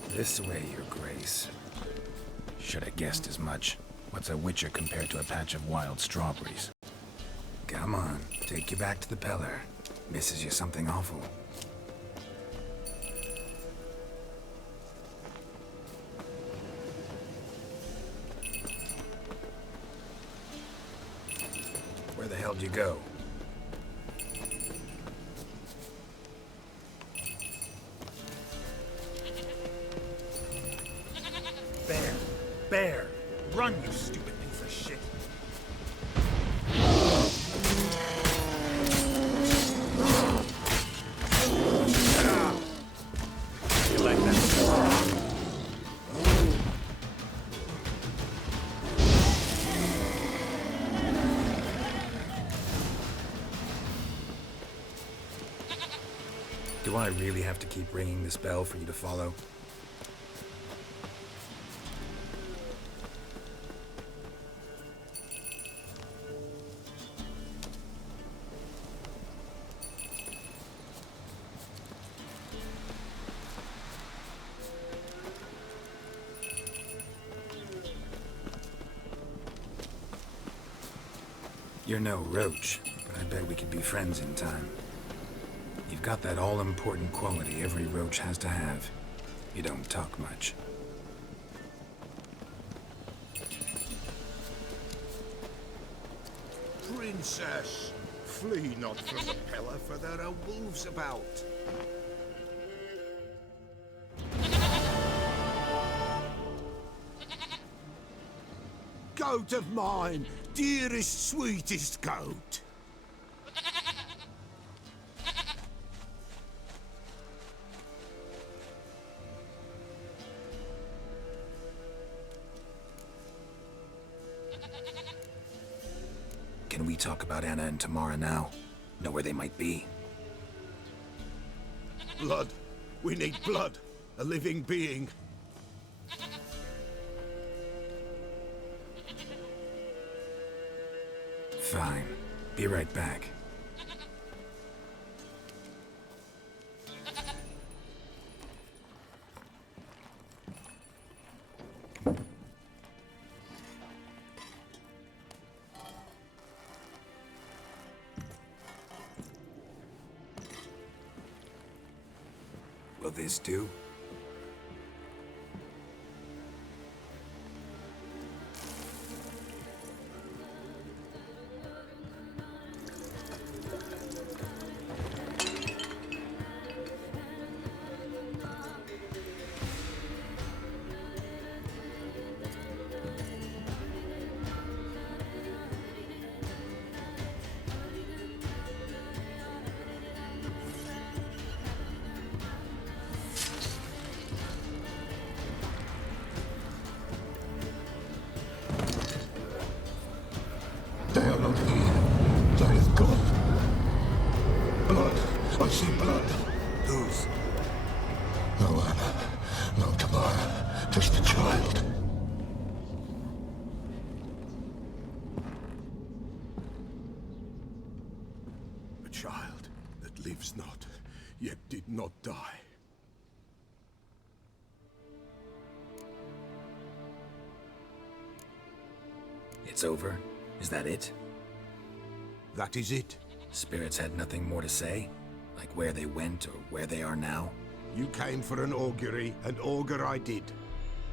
This way, Your Grace. Should have guessed as much. What's a witcher compared to a patch of wild strawberries? Come on, take you back to the Peller. Misses you something awful. Where the hell did you go? Bear! Run, you stupid piece of shit! Do I really have to keep ringing this bell for you to follow? You're no roach, but I bet we could be friends in time. You've got that all-important quality every roach has to have. You don't talk much. Princess, flee not from the pillar, for there are wolves about. Goat of mine, dearest, sweetest goat. Can we talk about Anna and Tamara now? Know where they might be? Blood. We need blood. A living being. Fine. Be right back. Will this do? They are not here. They have gone. Blood. I see blood. Whose? No Anna. No Tamara. Just a child. A child that lives not, yet did not die. It's over? Is that it? That is it. Spirits had nothing more to say? Like where they went or where they are now? You came for an augury, and augur I did.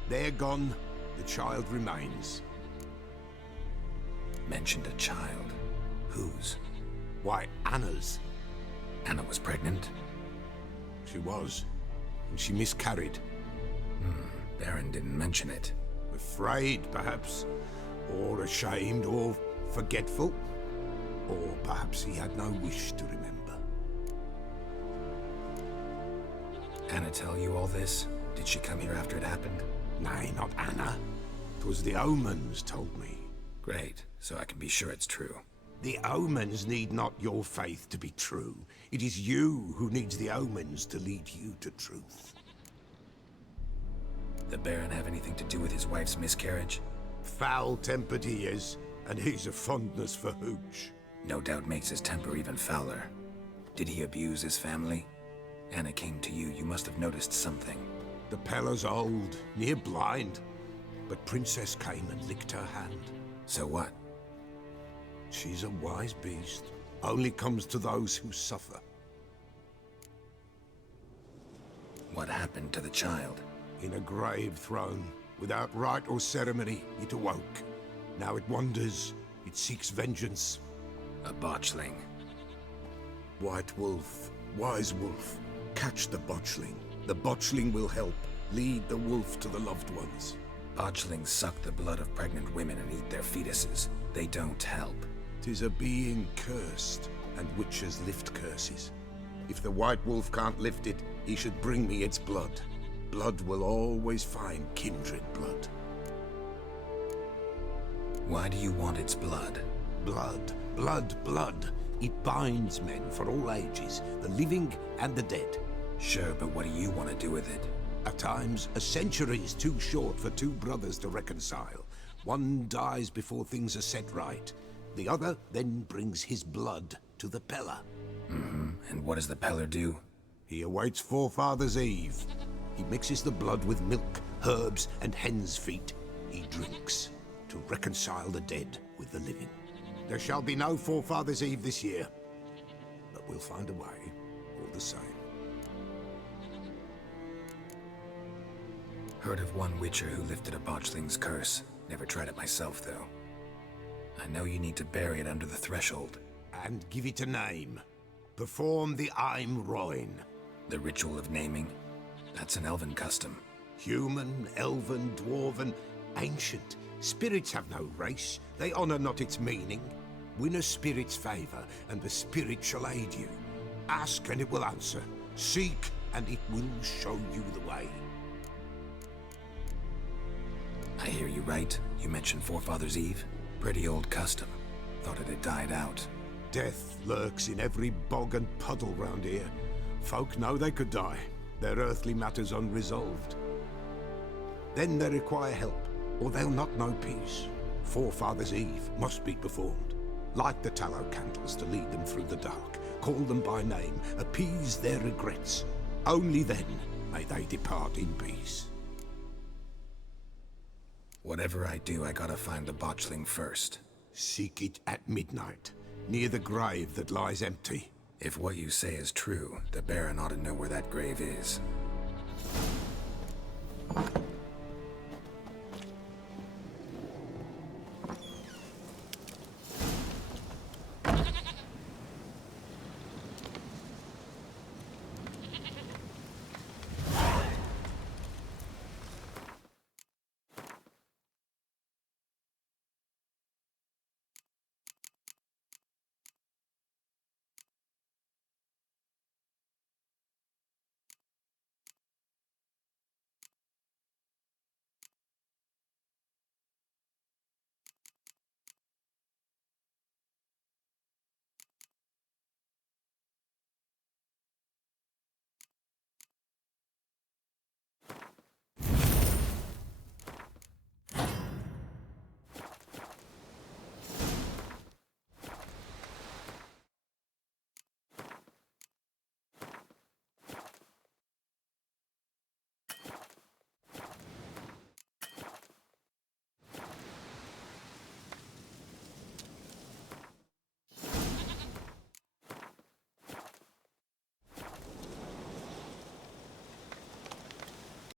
They're gone, the child remains. Mentioned a child. Whose? Why, Anna's. Anna was pregnant? She was, and she miscarried. Baron didn't mention it. Afraid, perhaps, or ashamed, or forgetful. Or perhaps he had no wish to remember. Anna tell you all this? Did she come here after it happened? Nay, not Anna. 'Twas the omens told me. Great, so I can be sure it's true. The omens need not your faith to be true. It is you who needs the omens to lead you to truth. The Baron have anything to do with his wife's miscarriage? Foul-tempered he is, and he's a fondness for hooch. No doubt makes his temper even fouler. Did he abuse his family? Anna came to you, you must have noticed something. The Pella's old, near blind, but Princess came and licked her hand. So what? She's a wise beast. Only comes to those who suffer. What happened to the child? In a grave thrown, without rite or ceremony, it awoke. Now it wanders, it seeks vengeance. A botchling. White wolf, wise wolf, catch the botchling. The botchling will help, lead the wolf to the loved ones. Botchlings suck the blood of pregnant women and eat their fetuses. They don't help. 'Tis a being cursed, and witches lift curses. If the white wolf can't lift it, he should bring me its blood. Blood will always find kindred blood. Why do you want its blood? Blood, blood, blood. It binds men for all ages, the living and the dead. Sure, but what do you want to do with it? At times, a century is too short for two brothers to reconcile. One dies before things are set right. The other then brings his blood to the Peller. Mm-hmm. And what does the Peller do? He awaits Forefathers' Eve. He mixes the blood with milk, herbs, and hen's feet. He drinks to reconcile the dead with the living. There shall be no Forefathers' Eve this year, but we'll find a way, all the same. Heard of one witcher who lifted a botchling's curse. Never tried it myself, though. I know you need to bury it under the threshold. And give it a name. Perform the Aim Roin. The ritual of naming? That's an elven custom. Human, elven, dwarven, ancient. Spirits have no race. They honor not its meaning. Win a spirit's favor, and the spirit shall aid you. Ask, and it will answer. Seek, and it will show you the way. I hear you right. You mentioned Forefathers' Eve? Pretty old custom. Thought it had died out. Death lurks in every bog and puddle round here. Folk know they could die, their earthly matters unresolved. Then they require help, or they'll not know peace. Forefathers' Eve must be performed. Light the tallow candles to lead them through the dark. Call them by name, appease their regrets. Only then may they depart in peace. Whatever I do, I gotta find the botchling first. Seek it at midnight, near the grave that lies empty. If what you say is true, the Baron ought to know where that grave is.